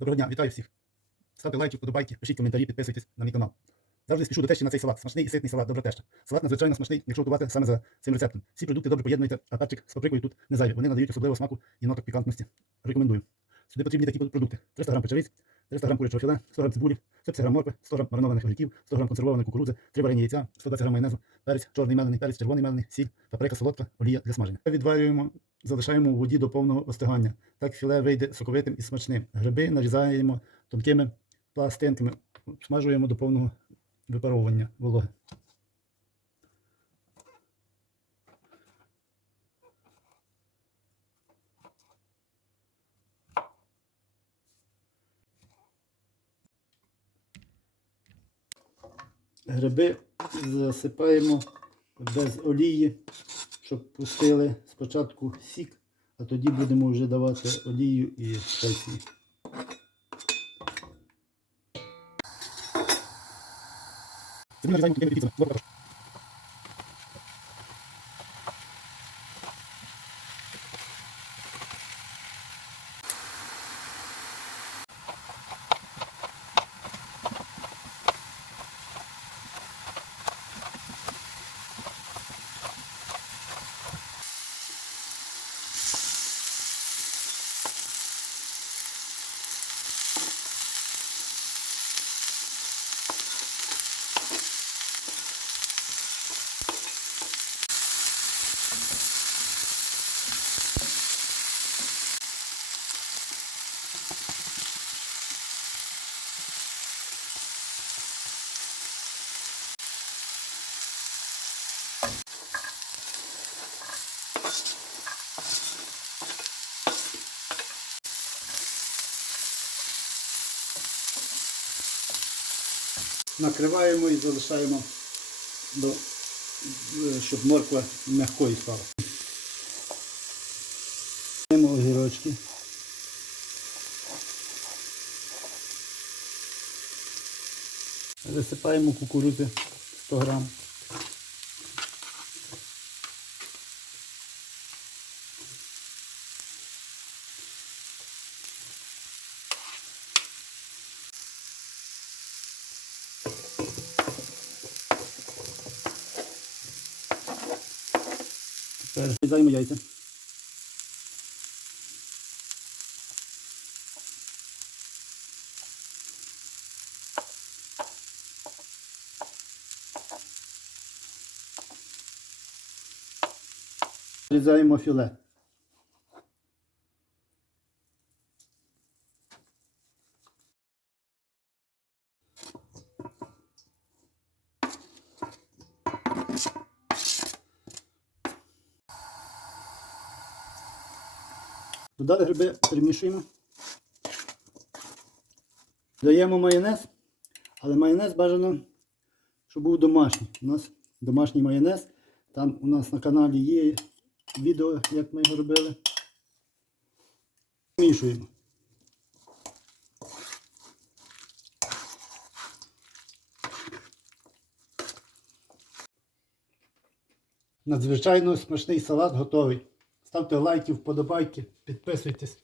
Доброго дня, вітаю всіх. Ставте лайки, вподобайки, пишіть коментарі, підписуйтесь на мій канал. Завжди спішу до тещі на цей салат. Смачний і ситний салат, добра теща. Салат надзвичайно смачний, якщо готувати саме за цим рецептом. Всі продукти добре поєднуйте, а перчик з паприкою тут не зайві. Вони надають особливого смаку і ноток пікантності. Рекомендую. Сюди потрібні такі продукти: 300 г печериць, 300 г курячого філе, 100 г цибулі, 150 г моркви, 100 г маринованих огірків, 100 г консервованої кукурудзи, 3 варені яйця, 120 г майонезу, перець, чорний мелений, перець, червоний мелений, сіль, паприка солодка, олія для смаження. Відварюємо, залишаємо у воді до повного остигання. Так філе вийде соковитим і смачним. Гриби нарізаємо тонкими пластинками, смажуємо до повного випаровування вологи. Гриби засипаємо без олії, щоб пустили спочатку сік, а тоді будемо вже давати олію і спеції. Цибулю Накриваємо і залишаємо, до, е, щоб морква м'якою стала. Даємо огірочки. Засипаємо кукурудзи 100 грам. Тепер зрізаємо яйця. Зрізаємо філе. Додали гриби, перемішуємо. Даємо майонез, але майонез бажано, щоб був домашній. У нас домашній майонез. Там у нас на каналі є відео, як ми його робили. Мішуємо. Надзвичайно смачний салат готовий. Ставте лайки, вподобайки, підписуйтесь.